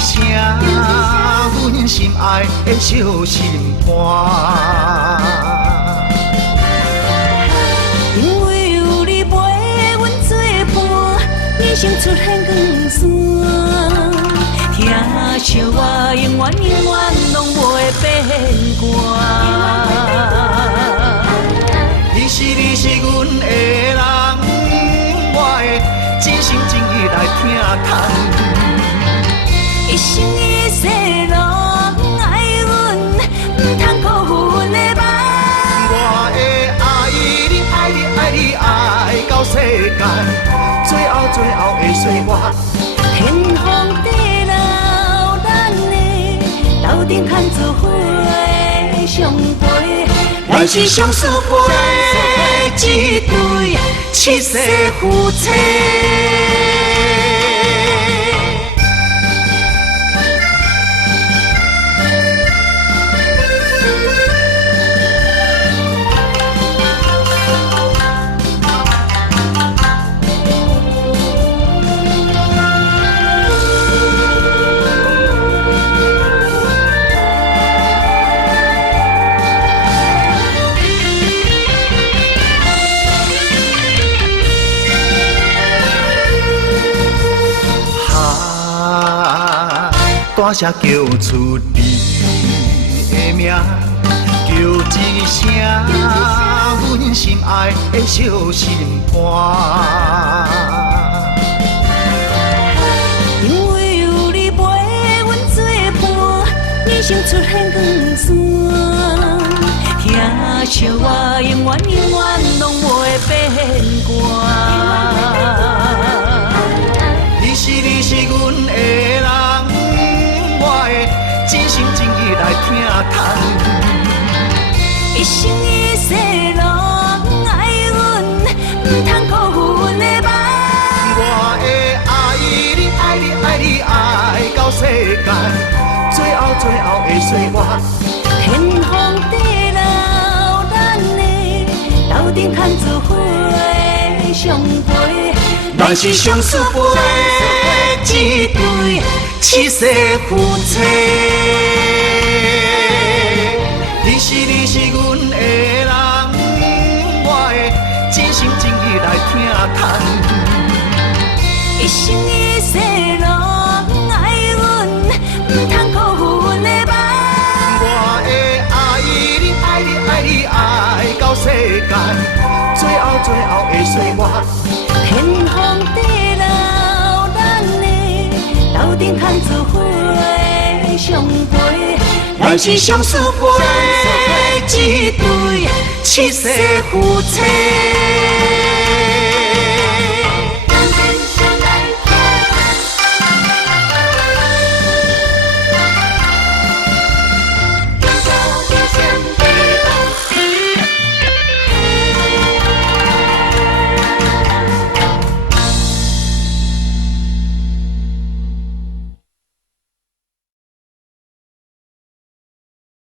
声阮心爱的小心肝。因为有你陪阮作伴，人生出现光线。听笑我永远拢袂变卦。你是阮的人，我会真心真意来疼痛。一生一世拢爱阮，唔通辜负阮的梦。我会爱你，爱你，爱你，爱到世间，最后会随我。天荒地老，咱的斗阵牵做伙相陪，咱是相思陪一对七世夫妻。大声叫出你的名，叫一声阮心爱的小心肝。因为有你陪阮作伴，人生出现光线。听笑我永远拢袂变卦。你是阮的人，我会真心真意来疼痛。一生一世拢爱阮，唔通辜负阮的梦。我会爱你，爱你，爱你，爱到世间，最后会随我。天荒地老，咱的斗阵牵做伙相陪，咱是相思陪一对七世夫妻。你是阮的人，我会真心真意来疼痛。一生一世拢爱阮，唔通辜负阮的梦。我会爱你，爱你，爱你，爱到世间，最后会随我。天荒地老，咱的斗阵牵做伙相陪，咱是相思陪一对七世夫妻。